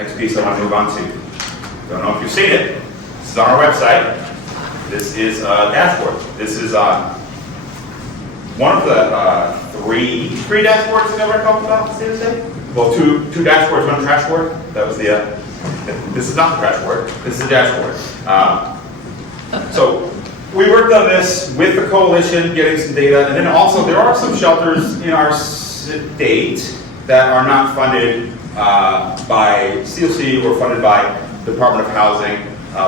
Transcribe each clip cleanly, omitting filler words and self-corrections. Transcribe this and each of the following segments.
Next piece I want to move on to. Don't know if you've seen it. This is on our website. This is a dashboard. This is one of the three dashboards that I ever talked about seriously. Well, two dashboards, one trash board. That was the. This is not the trash board. This is the dashboard. So we worked on this with the coalition, getting some data, and then also there are some shelters in our state that are not funded by COC or funded by Department of Housing,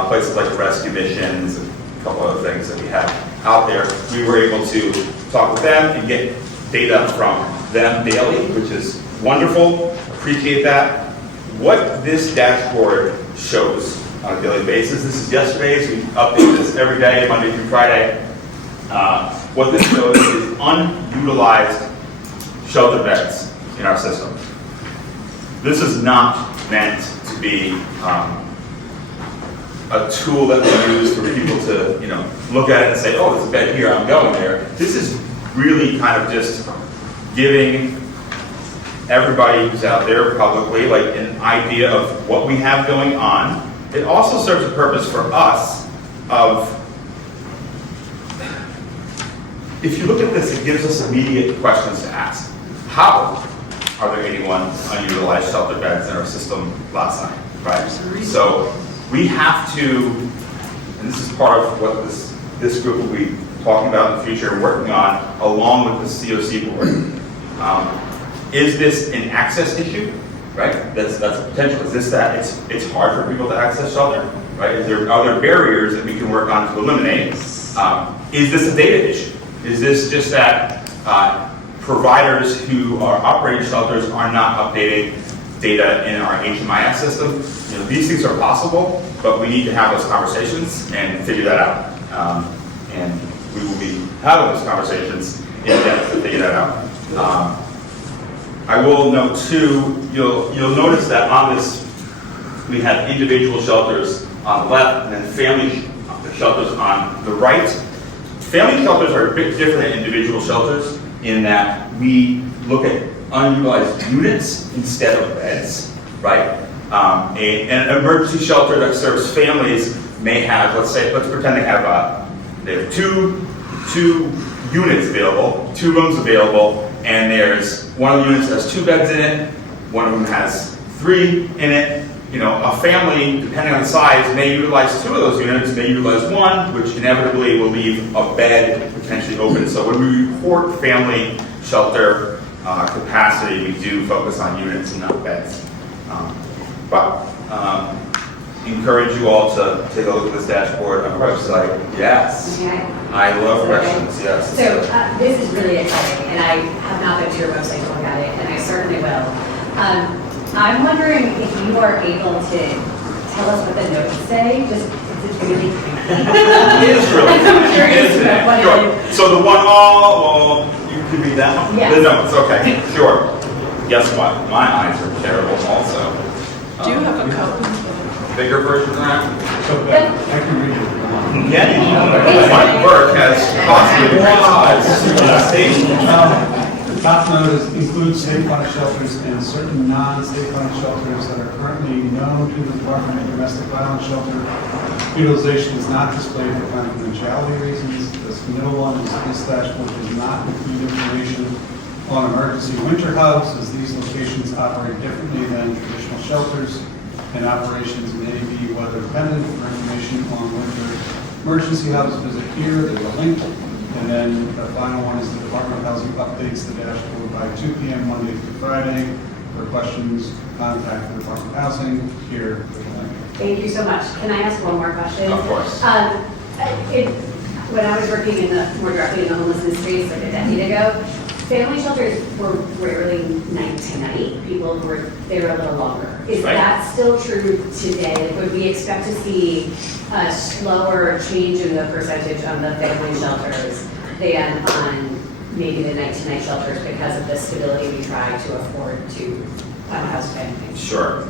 places like rescue missions, and a couple other things that we have out there. We were able to talk with them and get data from them daily, which is wonderful. Appreciate that. What this dashboard shows on a daily basis, this is yesterday's, we update this every day, Monday through Friday. What this shows is unutilized shelter beds in our system. This is not meant to be a tool that we use for people to, look at it and say, oh, there's a bed here, I'm going there. This is really kind of just giving everybody who's out there publicly like an idea of what we have going on. It also serves a purpose for us of, if you look at this, it gives us immediate questions to ask. How are there 81 unutilized shelter beds in our system last night, right? So we have to, and this is part of what this group will be talking about in the future and working on along with the COC board. Is this an access issue, right? That's a potential. Is this that it's hard for people to access shelter, right? Are there barriers that we can work on to eliminate? Is this a data issue? Is this just that providers who are operating shelters are not updating data in our HMIS system? These things are possible, but we need to have those conversations and figure that out. And we will be having those conversations in depth to figure that out. I will note too, you'll notice that on this, we have individual shelters on the left and then family shelters on the right. Family shelters are a bit different than individual shelters in that we look at unutilized units instead of beds, right? An emergency shelter that serves families may have, let's pretend they have two units available, 2 rooms available, and there's one of the units has 2 beds in it, one of them has 3 in it. A family, depending on the size, may utilize 2 of those units, may utilize 1, which inevitably will leave a bed potentially open. So when we report family shelter capacity, we do focus on units and not beds. But encourage you all to take a look at this dashboard on our website. Yes. Okay. I love questions, yes. So this is really exciting, and I have not been to your website to look at it, and I certainly will. I'm wondering if you are able to tell us what the notes say, just because it's really It is really I'm curious about what sure. it is. So the one, you can read that one? Yes. The notes, okay, sure. Guess what? My eyes are terrible also. Do you have a copy? Bigger version of that? I can read it. Yeah, my work has possibly The top note includes state-funded shelters and certain non-state-funded shelters that are currently known to the Department of Domestic Violence Shelter. Utilization is not displayed for confidentiality reasons. This middle one is this dashboard does not include information on emergency winter hubs, as these locations operate differently than traditional shelters, and operations may be weather dependent. For information on winter emergency hubs, visit here. There's a link. And then the final one is the Department of Housing updates the dashboard by 2 p.m. Monday through Friday. For questions, contact the Department of Housing here. Thank you so much. Can I ask one more question? Of course. When I was working more directly in the homelessness space like a decade ago, family shelters were rarely night to night. People were there a little longer. Is Right. that still true today? Like, would we expect to see a slower change in the percentage on the family shelters than on maybe the night-to-night shelters because of the stability we try to afford to house families? Sure.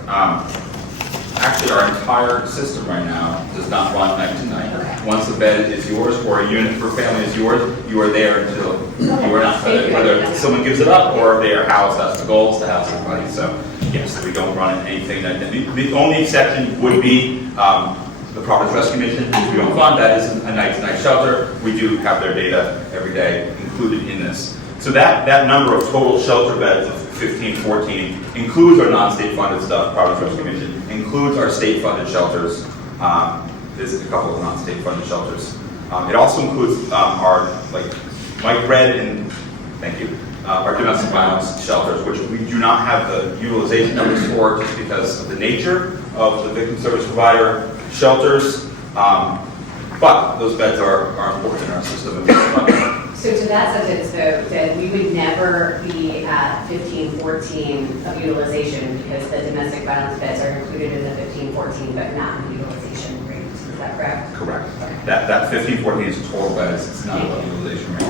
Actually, our entire system right now does not run night to night. Okay. Once the bed is yours or a unit for family is yours, you are there until you are not, Thank you. whether someone gives it up or they are housed. That's the goal, is to house everybody. So Yes, we don't run anything that, the only exception would be the Providence Rescue Mission, which we don't fund, that is a night-to-night shelter. We do have their data every day included in this. So that number of total shelter beds of 15, 14 includes our non-state funded stuff, Providence Rescue Mission, includes our state funded shelters. There's a couple of non-state funded shelters. It also includes our, like Mike read, and thank you, our domestic violence shelters, which we do not have the utilization numbers for just because of the nature of the victim service provider shelters. But those beds are important in our system. So to that sentence though, that we would never be at 15, 14 of utilization because the domestic violence beds are included in the 15, 14, but not in the utilization rate. Is that correct? Correct. That 15, 14 is total beds. It's not a utilization rate.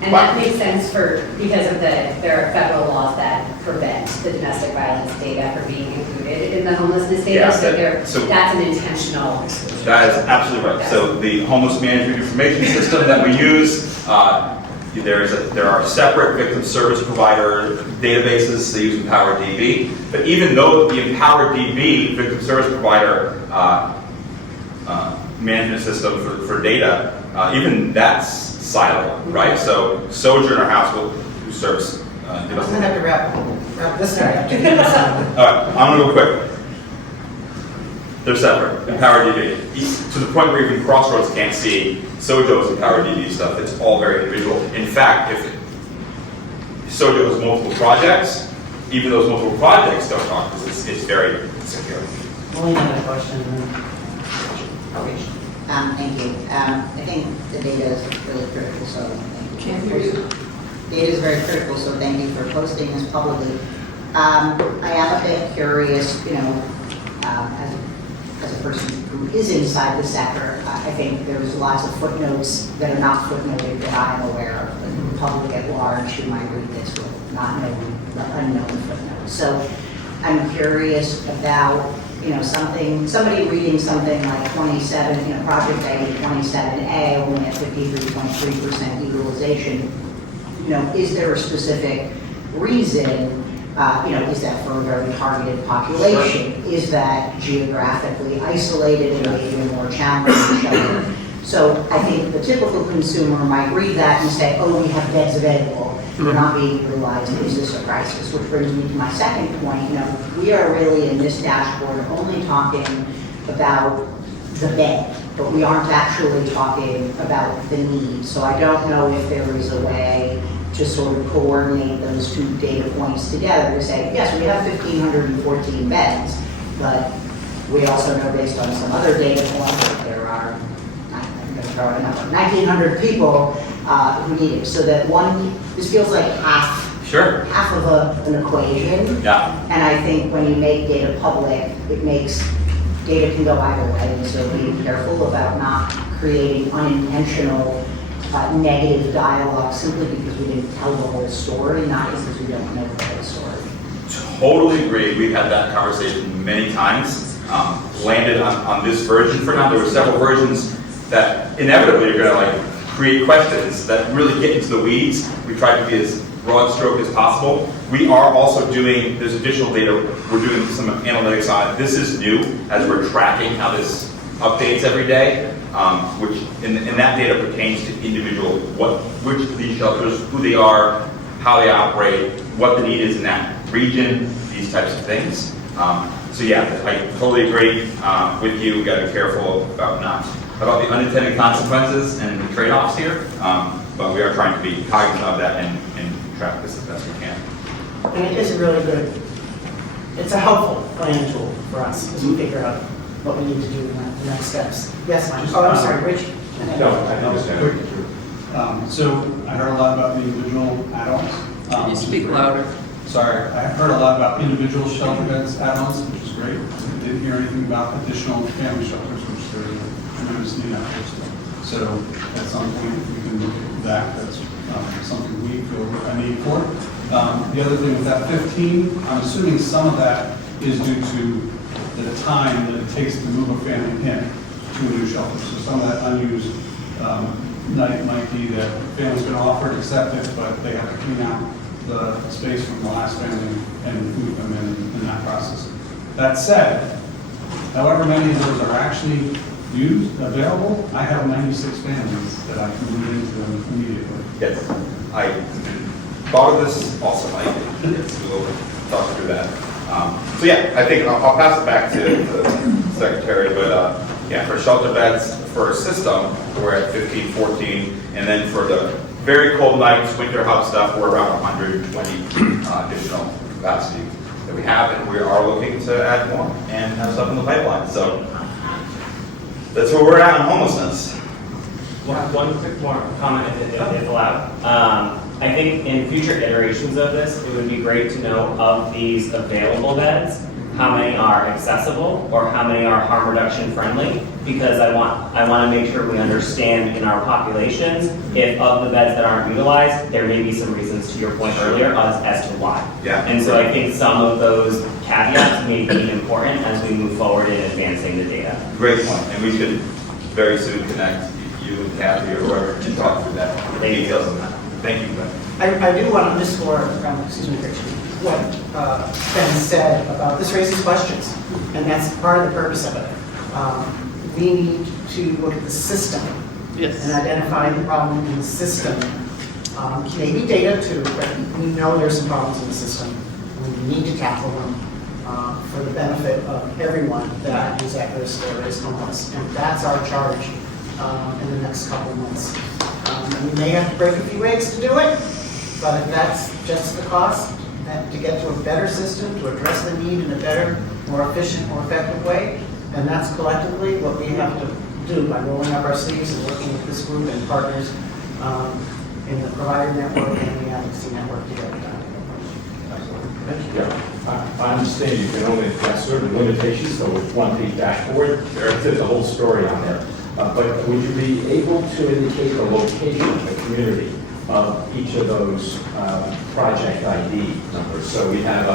And that makes sense because of there are federal laws that prevent the domestic violence data from being included in the homelessness data. Yes, So that's an intentional. That is absolutely right. So the homeless management information system that we use, there are separate victim service provider databases. They use EmpowerDB. But even though the EmpowerDB victim service provider management system for data, even that's siloed, right? So Sojourner House, who serves I'm gonna have to wrap this up. all right, I'm gonna go quick. They're separate, EmpowerDB. To the point where even Crossroads can't see Sojo's EmpowerDB stuff. It's all very individual. In fact, if Sojo has multiple projects, even those multiple projects don't talk because it's very secure. Only another question. Thank you. I think the data is really critical, so thank you. Can't hear you. Data is very critical, so thank you for posting this publicly. I am a bit curious, as a person who is inside the sector, I think there's lots of footnotes that are not footnoted that I'm aware of, and the public at large who might read this will not know the unknown footnotes. So I'm curious about, somebody reading something like 27, Project A 27A, only at 53.3% utilization. Is there a specific reason? Is that for a very targeted population? Sure. Is that geographically isolated and maybe a more challenging shelter? So I think the typical consumer might read that and say, oh, we have beds available. They're not being utilized. Is this a crisis? Which brings me to my second point. We are really in this dashboard only talking about the bed, but we aren't actually talking about the need. So I don't know if there is a way to sort of coordinate those two data points together to say, yes, we have 1,514 beds, but we also know based on some other data points that there are, I'm going to throw out a number, 1,900 people who need it. So that this feels like half of an equation. Yeah. And I think when you make data public, data can go either way. And so be careful about not creating unintentional negative dialogue simply because we didn't tell the whole story, not because we don't know the whole story. Totally agree. We've had that conversation many times. Landed on this version for now. There were several versions that inevitably are going to create questions that really get into the weeds. We try to be as broad stroke as possible. We are also doing, there's additional data, we're doing some analytics on it. This is new as we're tracking how this updates every day. Which in that data pertains to individual, which of these shelters, who they are, how they operate, what the need is in that region, these types of things. So yeah, I totally agree with you. We got to be careful about the unintended consequences and the trade-offs here. But we are trying to be cognizant of that and track this as best we can. And it is a really good, it's a helpful planning tool for us as we figure out what we need to do in the next steps. Yes, Mike? Oh, I'm sorry, Rich? No, I understand. So I heard a lot about the individual adults. Can you speak louder? Sorry, I heard a lot about individual shelter beds add-ons, which is great. I didn't hear anything about additional family shelters, which there is a tremendous need out there still. So at some point, we can look at that. That's something we feel a need for. The other thing with that 15, I'm assuming some of that is due to the time that it takes to move a family in to a new shelter. So some of that unused night might be that the family's been offered, accept it, but they have to clean out the space from the last family and move them in that process. That said, however many of those are actually used, available, I have 96 families that I can move into them immediately. Yes, I thought of this also, we'll talk through that. So yeah, I think I'll pass it back to the secretary, but yeah, for shelter beds, for a system, we're at 15, 14, and then for the very cold nights, winter hub stuff, we're around 120 additional capacity that we have, and we are looking to add more and have stuff in the pipeline, so that's where we're at on homelessness. One quick more comment, if allowed. I think in future iterations of this, it would be great to know of these available beds, how many are accessible or how many are harm reduction friendly, because I want to make sure we understand in our populations if of the beds that aren't utilized, there may be some reasons to your point earlier as to why. Yeah. And so I think some of those caveats may be important as we move forward in advancing the data. Great point, and we should very soon connect you and Kathy or whoever to talk through that, the details of that. Thank you, Ben. I do want to underscore, excuse me, Rich, what Ben said about this raises questions, and that's part of the purpose of it. We need to look at the system and identify the problem in the system. Maybe data too, but we know there's some problems in the system. We need to tackle them for the benefit of everyone that is at risk or is homeless, and that's our charge in the next couple of months. And we may have to break a few eggs to do it, but if that's just the cost, that to get to a better system, to address the need in a better, more efficient, more effective way, and that's collectively what we have to do by rolling up our sleeves and working with this group and partners in the provider network and the advocacy network together. Yeah, I understand you can only address certain limitations, so with one-page dashboard, there's a whole story on there. But would you be able to indicate the location, the community of each of those project ID numbers? So we have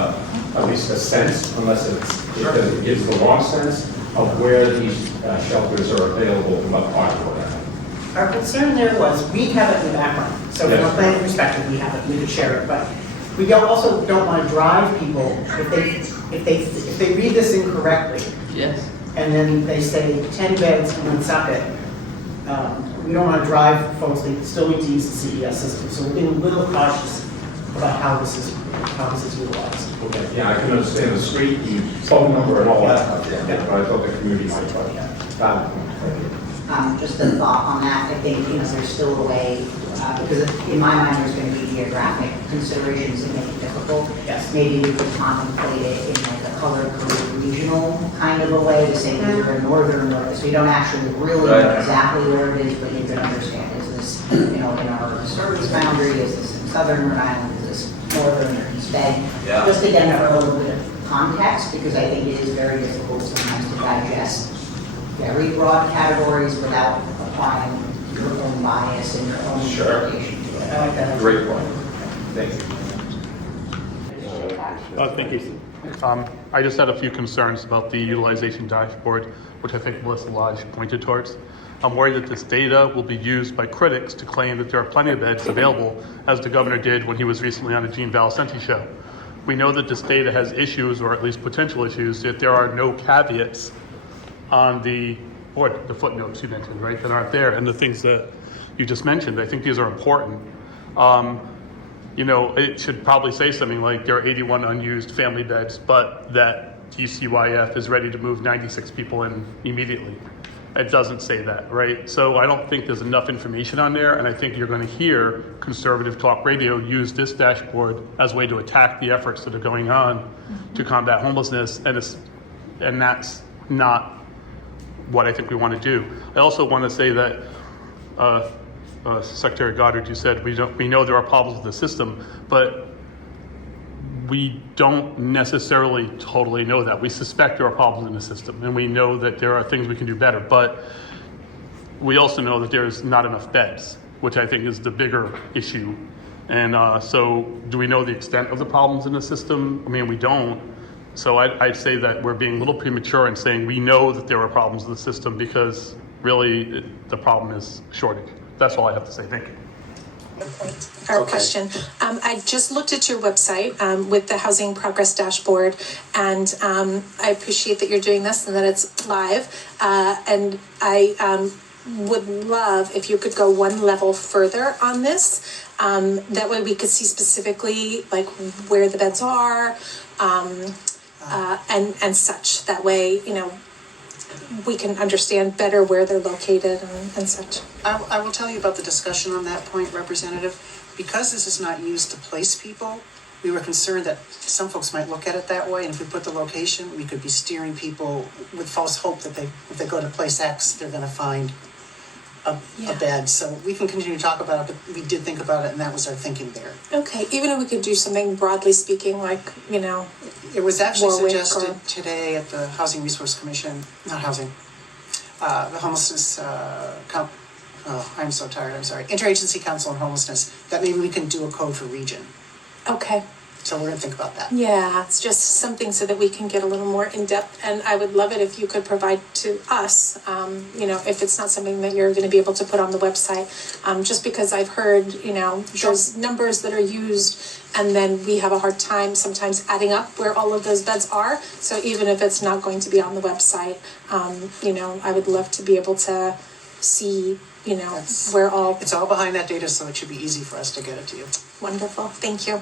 at least a sense, unless it gives the wrong sense, of where these shelters are available from what part of it. Our concern there was, we have it in the background, so from a Yes. planning perspective, we have it, we could share it, but we also don't want to drive people, if they read this incorrectly, Yes. and then they say 10 beds in Woonsocket, we don't want to drive folks, they still need to use the CES system, so we're being a little cautious about how this is utilized. Okay, yeah, I can understand the street, the phone number and all that stuff, yeah, but I thought the community might, valid point. Thank you. Just a thought on that, I think, there's still a way, because in my mind, there's going to be geographic considerations that make it difficult. Yes. Maybe we could contemplate it in like a color-coded regional kind of a way to say these are in northern, so you don't actually really know Right. exactly where it is, but you can understand, is this, in our service boundary, is this in southern Rhode Island, is this northern or east bay? Yeah. Just again, for a little bit of context, because I think it is very difficult sometimes to digest very broad categories without applying your own bias and your own Sure. interpretation to it. I like that. Great point. Thank you. Thank you. I just had a few concerns about the utilization dashboard, which I think Melissa Lodge pointed towards. I'm worried that this data will be used by critics to claim that there are plenty of beds available, as the governor did when he was recently on the Gene Valicenti show. We know that this data has issues, or at least potential issues, yet there are no caveats on the footnotes you mentioned, right, that aren't there, and the things that you just mentioned. I think these are important. It should probably say something like there are 81 unused family beds, but that DCYF is ready to move 96 people in immediately. It doesn't say that, right? So I don't think there's enough information on there, and I think you're going to hear conservative talk radio use this dashboard as a way to attack the efforts that are going on to combat homelessness, and that's not what I think we want to do. I also want to say that Secretary Goddard, you said we know there are problems with the system, but we don't necessarily totally know that. We suspect there are problems in the system, and we know that there are things we can do better, but we also know that there's not enough beds, which I think is the bigger issue. And so do we know the extent of the problems in the system? I mean, we don't. So I'd say that we're being a little premature in saying we know that there are problems in the system, because really the problem is shortage. That's all I have to say. Thank you. point or Okay. question. I just looked at your website with the Housing Progress Dashboard, and I appreciate that you're doing this and that it's live. And I would love if you could go one level further on this. That way we could see specifically like where the beds are and such. That way, you know, we can understand better where they're located and such. I will tell you about the discussion on that point, Representative. Because this is not used to place people, we were concerned that some folks might look at it that way, and if we put the location, we could be steering people with false hope that if they go to place X, they're gonna find a bed. So we can continue to talk about it, but we did think about it, and that was our thinking there. Okay, even if we could do something broadly speaking, like, you know, It was actually Warwick suggested or- today at the Housing Resource Commission, not housing, the homelessness, I'm so tired, I'm sorry, Interagency Council on Homelessness, that maybe we can do a code for region. okay. So we're gonna think about that. Yeah, it's just something so that we can get a little more in-depth, and I would love it if you could provide to us, you know, if it's not something that you're gonna be able to put on the website, just because I've heard, you know, there's numbers that are used, and then we have a hard time sometimes adding up where all of those beds are, so even if it's not going to be on the website, you know, I would love to be able to see, you know, where all, It's all behind that data, so it should be easy for us to get it to you. wonderful, thank you.